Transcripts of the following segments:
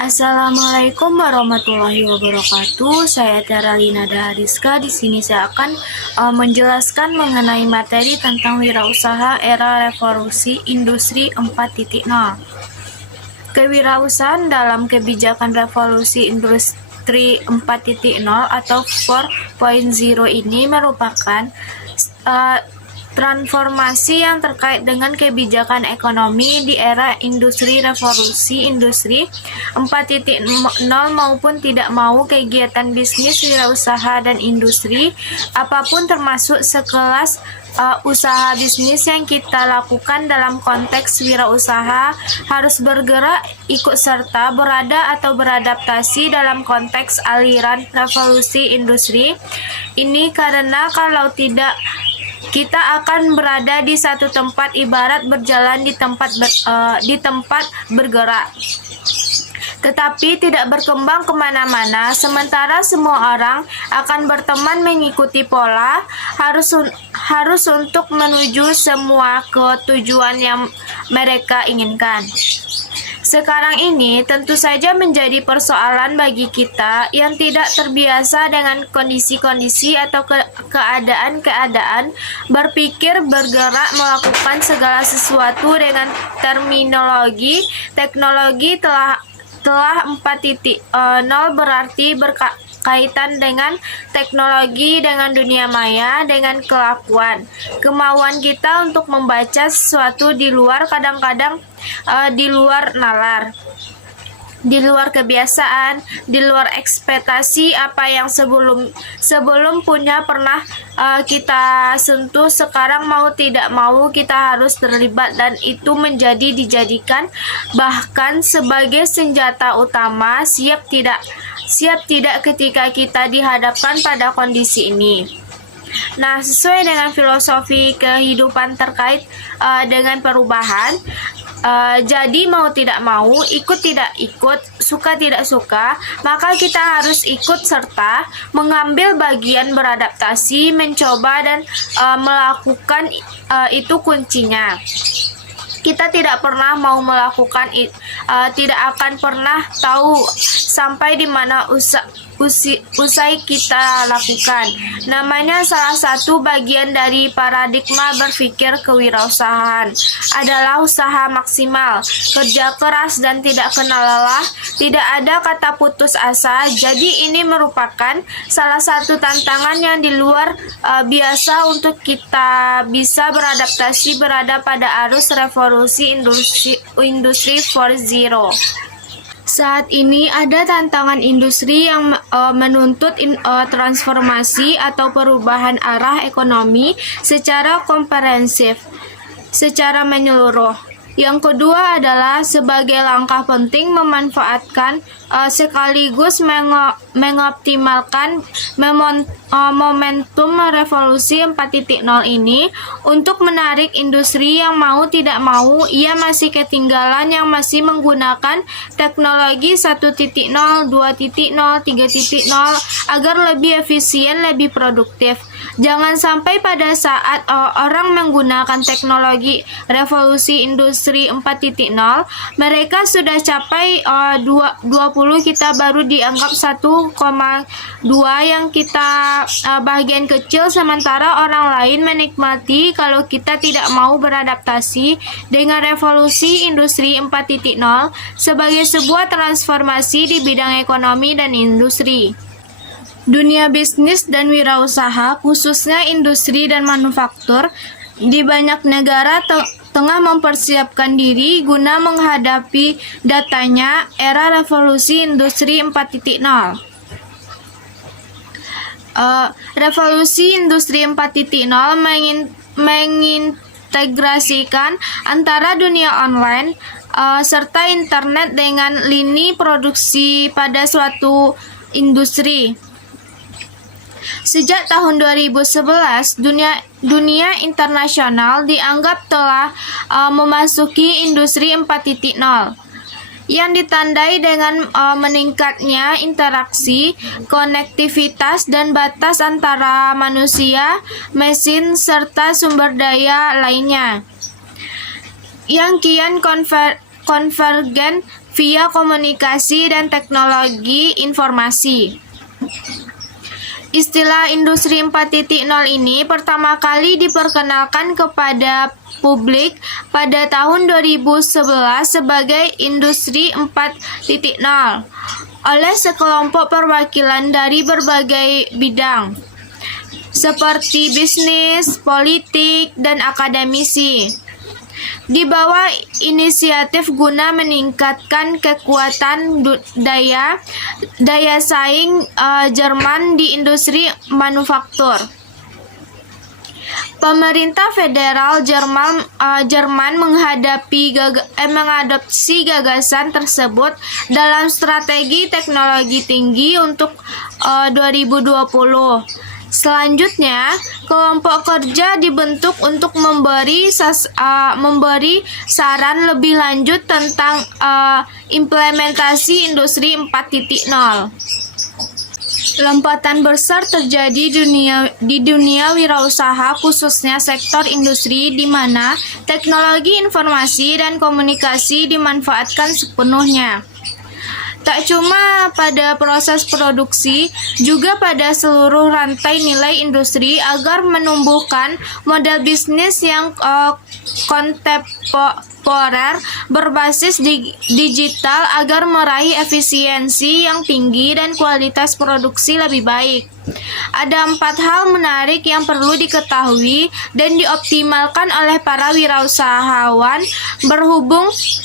Assalamualaikum warahmatullahi wabarakatuh. Saya Tiara Lina Dahariska. Di sini saya akan menjelaskan mengenai materi tentang wirausaha era revolusi industri 4.0. Kewirausahaan dalam kebijakan revolusi industri 4.0 atau 4.0 ini merupakan transformasi yang terkait dengan kebijakan ekonomi di era industri revolusi industri 4.0 maupun tidak mau kegiatan bisnis, wirausaha, dan industri apapun termasuk sekelas usaha bisnis yang kita lakukan dalam konteks wirausaha harus bergerak, ikut serta, berada atau beradaptasi dalam konteks aliran revolusi industri ini, karena kalau tidak kita akan berada di satu tempat ibarat berjalan di tempat bergerak, tetapi tidak berkembang kemana-mana. Sementara semua orang akan berteman mengikuti pola harus untuk menuju semua ke tujuan yang mereka inginkan. Sekarang ini tentu saja menjadi persoalan bagi kita yang tidak terbiasa dengan kondisi-kondisi atau keadaan-keadaan berpikir, bergerak, melakukan segala sesuatu dengan terminologi teknologi telah 4.0 berarti berkaitan dengan teknologi, dengan dunia maya, dengan kelakuan. Kemauan kita untuk membaca sesuatu di luar kadang-kadang di luar nalar, di luar kebiasaan, di luar ekspektasi apa yang sebelum punya pernah kita sentuh. Sekarang mau tidak mau kita harus terlibat, dan itu dijadikan bahkan sebagai senjata utama. Siap tidak ketika kita dihadapkan pada kondisi ini. Nah, sesuai dengan filosofi kehidupan terkait dengan perubahan, jadi mau tidak mau, ikut tidak ikut, suka tidak suka, maka kita harus ikut serta, mengambil bagian, beradaptasi, mencoba, dan melakukan itu kuncinya. Kita tidak pernah mau melakukan tidak akan pernah tahu sampai di mana usai kita lakukan. Namanya salah satu bagian dari paradigma berpikir kewirausahaan adalah usaha maksimal, kerja keras, dan tidak kenal lelah. Tidak ada kata putus asa. Jadi ini merupakan salah satu tantangan yang di luar biasa untuk kita bisa beradaptasi, berada pada arus revolusi industri 4.0. Saat ini ada tantangan industri yang menuntut transformasi atau perubahan arah ekonomi secara komprehensif, secara menyeluruh. Yang kedua adalah sebagai langkah penting memanfaatkan sekaligus mengoptimalkan momentum revolusi 4.0 ini untuk menarik industri yang mau tidak mau ia masih ketinggalan, yang masih menggunakan teknologi 1.0, 2.0, 3.0 agar lebih efisien, lebih produktif. Jangan sampai pada saat orang menggunakan teknologi revolusi industri 4.0 mereka sudah capai 20, kita baru dianggap 1,2 yang kita bagian kecil, sementara orang lain menikmati kalau kita tidak mau beradaptasi dengan revolusi industri 4.0 sebagai sebuah transformasi di bidang ekonomi dan industri. Dunia bisnis dan wirausaha, khususnya industri dan manufaktur, di banyak negara tengah mempersiapkan diri guna menghadapi datanya era revolusi industri 4.0. Revolusi industri 4.0 mengintegrasikan antara dunia online serta internet dengan lini produksi pada suatu industri. Sejak tahun 2011, dunia internasional dianggap telah memasuki industri 4.0 yang ditandai dengan meningkatnya interaksi, konektivitas, dan batas antara manusia, mesin, serta sumber daya lainnya yang kian konvergen via komunikasi dan teknologi informasi. Istilah Industri 4.0 ini pertama kali diperkenalkan kepada publik pada tahun 2011 sebagai Industri 4.0 oleh sekelompok perwakilan dari berbagai bidang, seperti bisnis, politik, dan akademisi. Di bawah inisiatif guna meningkatkan kekuatan daya saing Jerman di industri manufaktur. Pemerintah federal Jerman mengadopsi gagasan tersebut dalam strategi teknologi tinggi untuk 2020. Selanjutnya, kelompok kerja dibentuk untuk memberi saran lebih lanjut tentang implementasi Industri 4.0. Lompatan besar terjadi di dunia wirausaha, khususnya sektor industri di mana teknologi informasi dan komunikasi dimanfaatkan sepenuhnya. Tak cuma pada proses produksi, juga pada seluruh rantai nilai industri agar menumbuhkan model bisnis yang kontemporer berbasis digital agar meraih efisiensi yang tinggi dan kualitas produksi lebih baik. Ada 4 hal menarik yang perlu diketahui dan dioptimalkan oleh para wirausahawan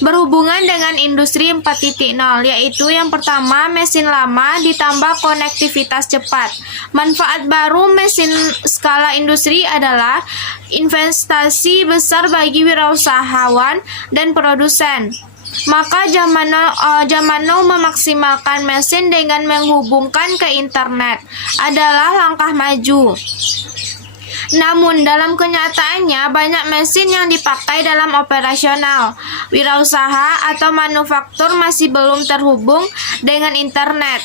berhubungan dengan Industri 4.0, yaitu yang pertama, mesin lama ditambah konektivitas cepat. Manfaat baru mesin skala industri adalah investasi besar bagi wirausahawan dan produsen. Maka zaman now memaksimalkan mesin dengan menghubungkan ke internet adalah langkah maju. Namun dalam kenyataannya banyak mesin yang dipakai dalam operasional wirausaha atau manufaktur masih belum terhubung dengan internet.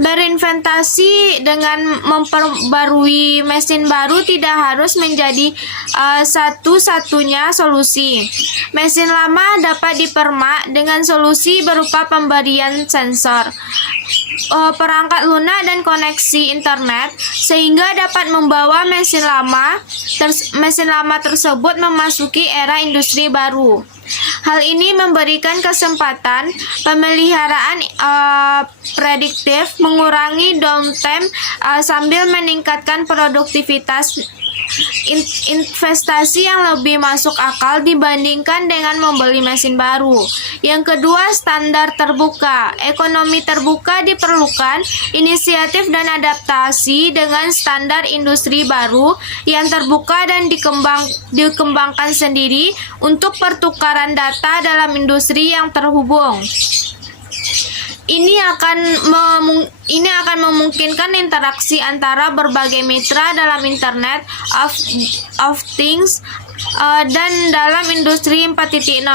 Berinvestasi dengan memperbarui mesin baru tidak harus menjadi satu-satunya solusi. Mesin lama dapat dipermak dengan solusi berupa pemberian sensor, perangkat lunak dan koneksi internet, sehingga dapat membawa mesin lama tersebut memasuki era industri baru. Hal ini memberikan kesempatan pemeliharaan prediktif, mengurangi downtime sambil meningkatkan produktivitas. Investasi yang lebih masuk akal dibandingkan dengan membeli mesin baru. Yang kedua, standar terbuka. Ekonomi terbuka diperlukan inisiatif dan adaptasi dengan standar industri baru yang terbuka dan dikembangkan sendiri untuk pertukaran data dalam industri yang terhubung. Ini akan memungkinkan interaksi antara berbagai mitra dalam Internet of Things dan dalam industri 4.0.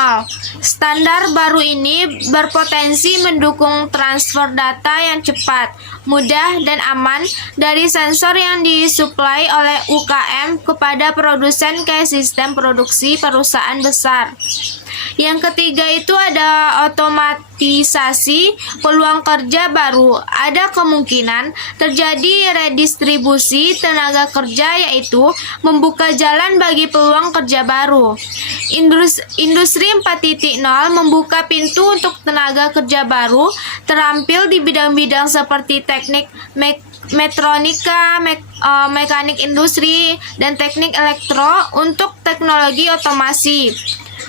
Standar baru ini berpotensi mendukung transfer data yang cepat, mudah, dan aman dari sensor yang disuplai oleh UKM kepada produsen ke sistem produksi perusahaan besar. Yang ketiga itu ada otomatisasi peluang kerja baru. Ada kemungkinan terjadi redistribusi tenaga kerja, yaitu membuka jalan bagi peluang kerja baru. Industri 4.0 membuka pintu untuk tenaga kerja baru terampil di bidang-bidang seperti teknik metronika, mekanik industri, dan teknik elektro untuk teknologi otomasi.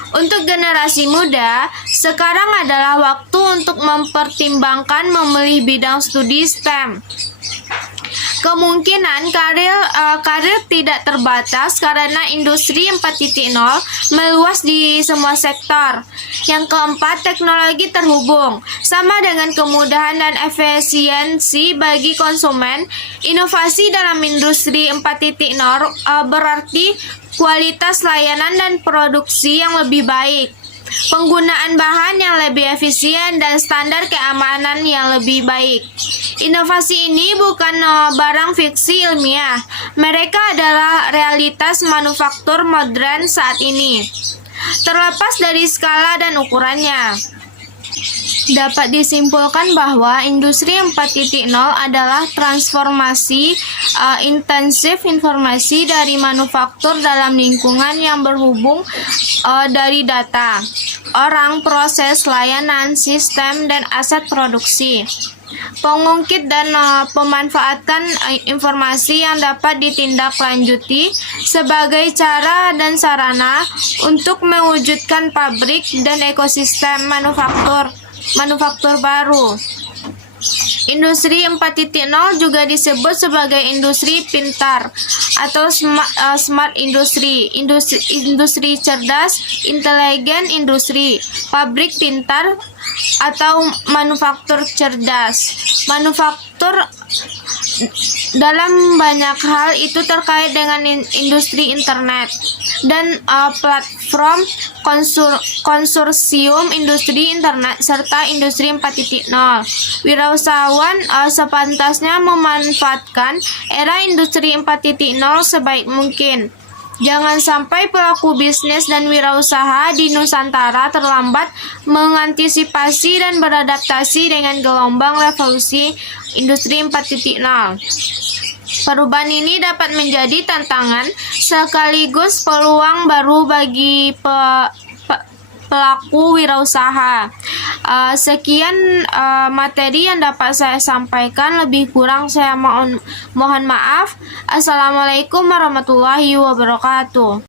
Untuk generasi muda, sekarang adalah waktu untuk mempertimbangkan memilih bidang studi STEM. Kemungkinan karir tidak terbatas karena industri 4.0 meluas di semua sektor. Yang keempat, teknologi terhubung. Sama dengan kemudahan dan efisiensi bagi konsumen, inovasi dalam industri 4.0 berarti kualitas layanan dan produksi yang lebih baik, penggunaan bahan yang lebih efisien, dan standar keamanan yang lebih baik. Inovasi ini bukan barang fiksi ilmiah, mereka adalah realitas manufaktur modern saat ini, terlepas dari skala dan ukurannya. Dapat disimpulkan bahwa industri 4.0 adalah transformasi intensif informasi dari manufaktur dalam lingkungan yang berhubung dari data, orang, proses, layanan, sistem, dan aset produksi. Pengungkit dan pemanfaatkan informasi yang dapat ditindaklanjuti sebagai cara dan sarana untuk mewujudkan pabrik dan ekosistem manufaktur baru. Industri 4.0 juga disebut sebagai industri pintar atau smart industry, industri cerdas, intelijen industri, pabrik pintar atau manufaktur cerdas. Manufaktur dalam banyak hal itu terkait dengan industri internet dan platform konsorsium industri internet serta industri 4.0. Wirausahawan sepantasnya memanfaatkan era industri 4.0 sebaik mungkin. Jangan sampai pelaku bisnis dan wirausaha di Nusantara terlambat mengantisipasi dan beradaptasi dengan gelombang revolusi industri 4.0. Perubahan ini dapat menjadi tantangan sekaligus peluang baru bagi pelaku wirausaha. Sekian materi yang dapat saya sampaikan, lebih kurang saya mohon maaf. Assalamualaikum warahmatullahi wabarakatuh.